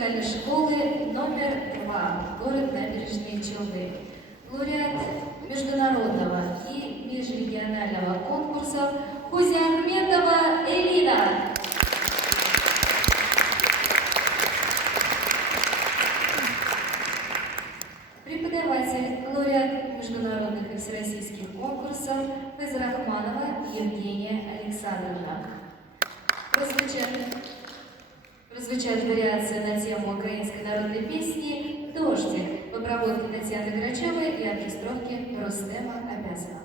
музыкальной школы номер 2, город Набережные Челны. Лауреат международного и межрегионального конкурсов Хузиахметова Элина. Преподаватель, лауреат международных и всероссийских конкурсов Файзрахманова Евгения Александровна. Прозвучат вариации на тему украинской народной песни «Дождик» в обработке Татьяны Грачевой и оркестровки Рустема Абязова.